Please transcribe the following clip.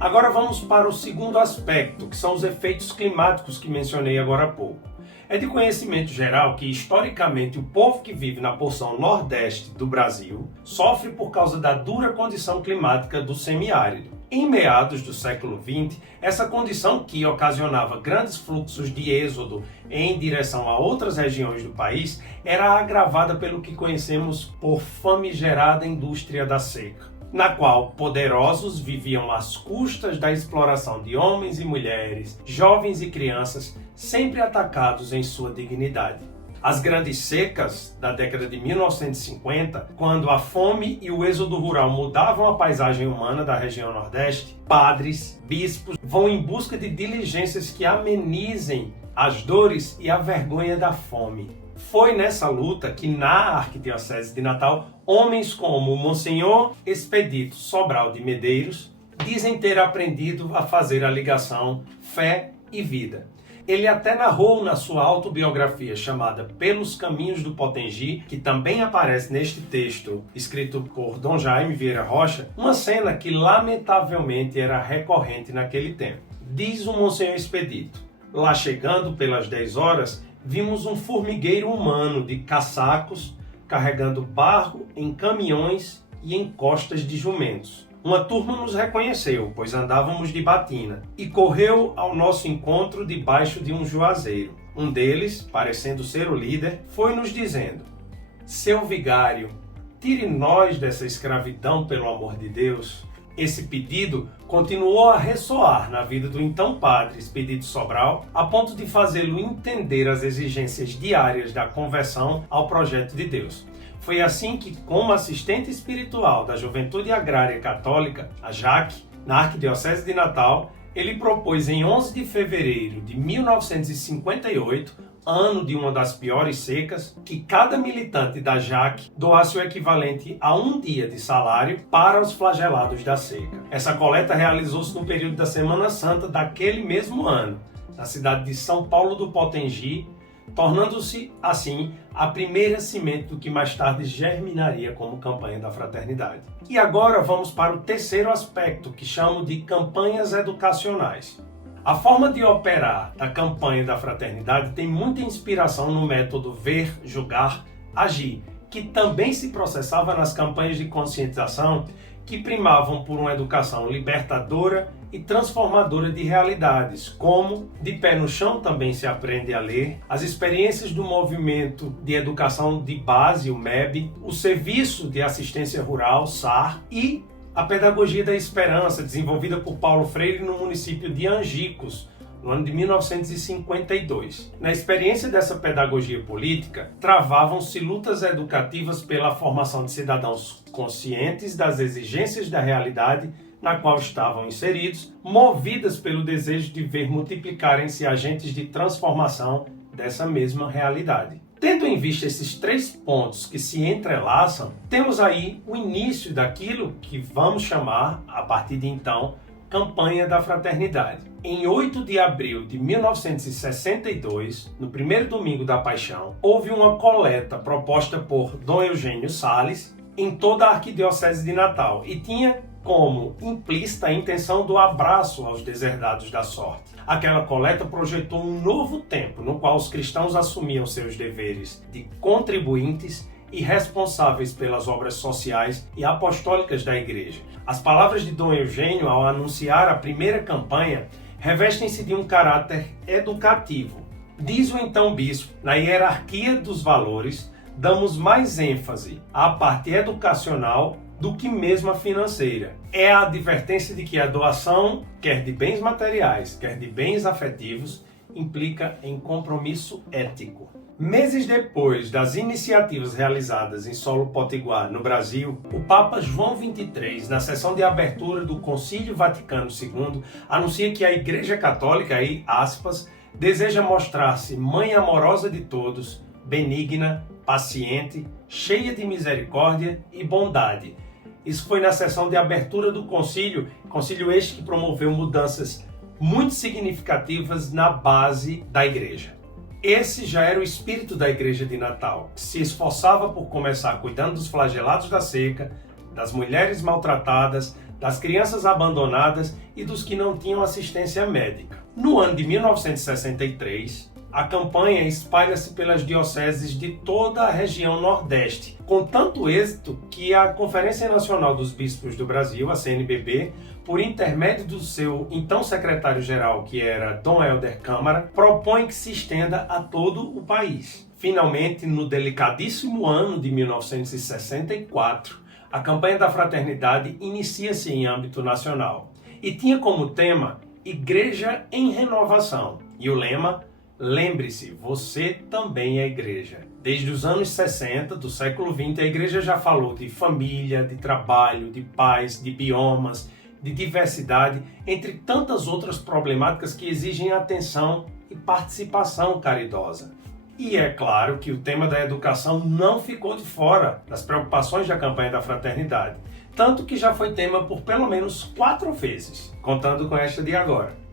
Agora vamos para o segundo aspecto, que são os efeitos climáticos que mencionei agora há pouco. É de conhecimento geral que, historicamente, o povo que vive na porção nordeste do Brasil sofre por causa da dura condição climática do semiárido. Em meados do século XX, essa condição, que ocasionava grandes fluxos de êxodo em direção a outras regiões do país, era agravada pelo que conhecemos por famigerada indústria da seca, na qual poderosos viviam às custas da exploração de homens e mulheres, jovens e crianças, sempre atacados em sua dignidade. As grandes secas da década de 1950, quando a fome e o êxodo rural mudavam a paisagem humana da região Nordeste, padres, bispos vão em busca de diligências que amenizem as dores e a vergonha da fome. Foi nessa luta que, na Arquidiocese de Natal, homens como o Monsenhor Expedito Sobral de Medeiros dizem ter aprendido a fazer a ligação fé e vida. Ele até narrou na sua autobiografia chamada Pelos Caminhos do Potengi, que também aparece neste texto, escrito por Dom Jaime Vieira Rocha, uma cena que lamentavelmente era recorrente naquele tempo. Diz o Monsenhor Expedito: lá chegando pelas 10 horas, vimos um formigueiro humano de caçacos carregando barro em caminhões e em costas de jumentos. Uma turma nos reconheceu, pois andávamos de batina, e correu ao nosso encontro debaixo de um juazeiro. Um deles, parecendo ser o líder, foi nos dizendo: seu vigário, tire nós dessa escravidão pelo amor de Deus. Esse pedido continuou a ressoar na vida do então padre Expedito Sobral, a ponto de fazê-lo entender as exigências diárias da conversão ao projeto de Deus. Foi assim que, como assistente espiritual da Juventude Agrária Católica, a JAC, na Arquidiocese de Natal, ele propôs em 11 de fevereiro de 1958, ano de uma das piores secas, que cada militante da JAC doasse o equivalente a um dia de salário para os flagelados da seca. Essa coleta realizou-se no período da Semana Santa daquele mesmo ano, na cidade de São Paulo do Potengi, tornando-se, assim, a primeira semente do que mais tarde germinaria como campanha da fraternidade. E agora vamos para o terceiro aspecto, que chamo de campanhas educacionais. A forma de operar da campanha da fraternidade tem muita inspiração no método ver, julgar, agir, que também se processava nas campanhas de conscientização que primavam por uma educação libertadora e transformadora de realidades, como De Pé no Chão também se aprende a ler, as experiências do movimento de educação de base, o MEB, o Serviço de Assistência Rural, SAR, e a Pedagogia da Esperança, desenvolvida por Paulo Freire no município de Angicos, no ano de 1952. Na experiência dessa pedagogia política, travavam-se lutas educativas pela formação de cidadãos conscientes das exigências da realidade na qual estavam inseridos, movidas pelo desejo de ver multiplicarem-se agentes de transformação dessa mesma realidade. Tendo em vista esses três pontos que se entrelaçam, temos aí o início daquilo que vamos chamar, a partir de então, Campanha da Fraternidade. Em 8 de abril de 1962, no primeiro domingo da Paixão, houve uma coleta proposta por Dom Eugênio Sales em toda a Arquidiocese de Natal e tinha como implícita a intenção do abraço aos deserdados da sorte. Aquela coleta projetou um novo tempo no qual os cristãos assumiam seus deveres de contribuintes e responsáveis pelas obras sociais e apostólicas da Igreja. As palavras de Dom Eugênio, ao anunciar a primeira campanha, revestem-se de um caráter educativo. Diz o então bispo: na hierarquia dos valores, damos mais ênfase à parte educacional do que mesmo a financeira. É a advertência de que a doação, quer de bens materiais, quer de bens afetivos, implica em compromisso ético. Meses depois das iniciativas realizadas em solo potiguar no Brasil, o Papa João XXIII, na sessão de abertura do Concílio Vaticano II, anuncia que a Igreja Católica, aí, aspas, deseja mostrar-se mãe amorosa de todos, benigna, paciente, cheia de misericórdia e bondade, Isso foi na sessão de abertura do concílio este que promoveu mudanças muito significativas na base da igreja. Esse já era o espírito da igreja de Natal, que se esforçava por começar cuidando dos flagelados da seca, das mulheres maltratadas, das crianças abandonadas e dos que não tinham assistência médica. No ano de 1963, a campanha espalha-se pelas dioceses de toda a região Nordeste, com tanto êxito que a Conferência Nacional dos Bispos do Brasil, a CNBB, por intermédio do seu então secretário-geral, que era Dom Helder Câmara, propõe que se estenda a todo o país. Finalmente, no delicadíssimo ano de 1964, a campanha da fraternidade inicia-se em âmbito nacional e tinha como tema Igreja em Renovação e o lema Lembre-se, você também é igreja. Desde os anos 60 do século XX, a igreja já falou de família, de trabalho, de paz, de biomas, de diversidade, entre tantas outras problemáticas que exigem atenção e participação caridosa. E é claro que o tema da educação não ficou de fora das preocupações da campanha da fraternidade, tanto que já foi tema por pelo menos 4 vezes, contando com esta de agora.